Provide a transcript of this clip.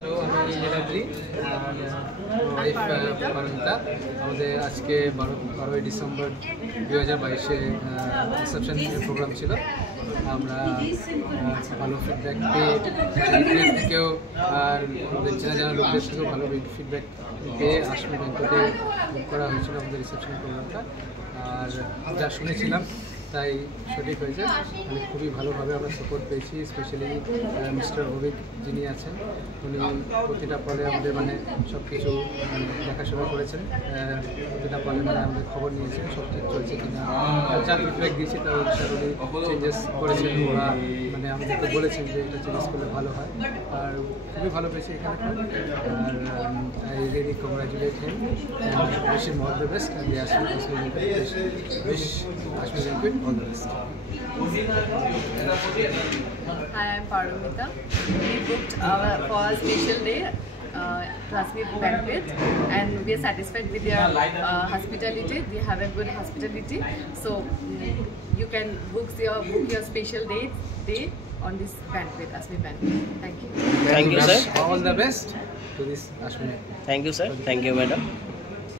আমি নীলাদ্রি ওয়াইফ পারমিতা। আমাদের আজকে 12ই ডিসেম্বর 2022-এ রিসেপশন প্রোগ্রাম ছিল। আমরা ভালো ফিডব্যাক পেয়ে থেকেও আর আমাদের চেনা জানা লোকদের থেকেও ভালো ফিডব্যাক পেয়ে আশমি ব্যাংককে বুক করা হয়েছিল আমাদের রিসেপশন প্রোগ্রামটা। আর যা শুনেছিলাম তাই সঠিক হয়েছে। মানে খুবই ভালোভাবে আমরা সাপোর্ট পেয়েছি, স্পেশালি মিস্টার অভিক যিনি আছেন, উনি প্রতিটা পলে আমাদের সব কিছু দেখাশোনা করেছেন। প্রতিটা পলে আমাদের খবর নিয়েছেন সব ঠিক চলছে কিনা, যা ফিডব্যাক দিয়েছি তার অনুসারে উনি চেঞ্জেস করেছেন বা আমাদেরকে বলেছেন যে এটা চেঞ্জেস করলে ভালো হয়। আর খুবই ভালো পেয়েছি এখানে। আর I really congratulate him and wish him all the best and the wish Ashmi Banquet all the best. Hi, I'm Paramita. We booked for a special day Ashmi Banquet and we are satisfied with their hospitality. They have a good hospitality, so you can book your special day on this banquet, Ashmi Banquet. Thank you. Thank you, sir. All the best to this Ashmi. Thank you, sir. Thank you, madam.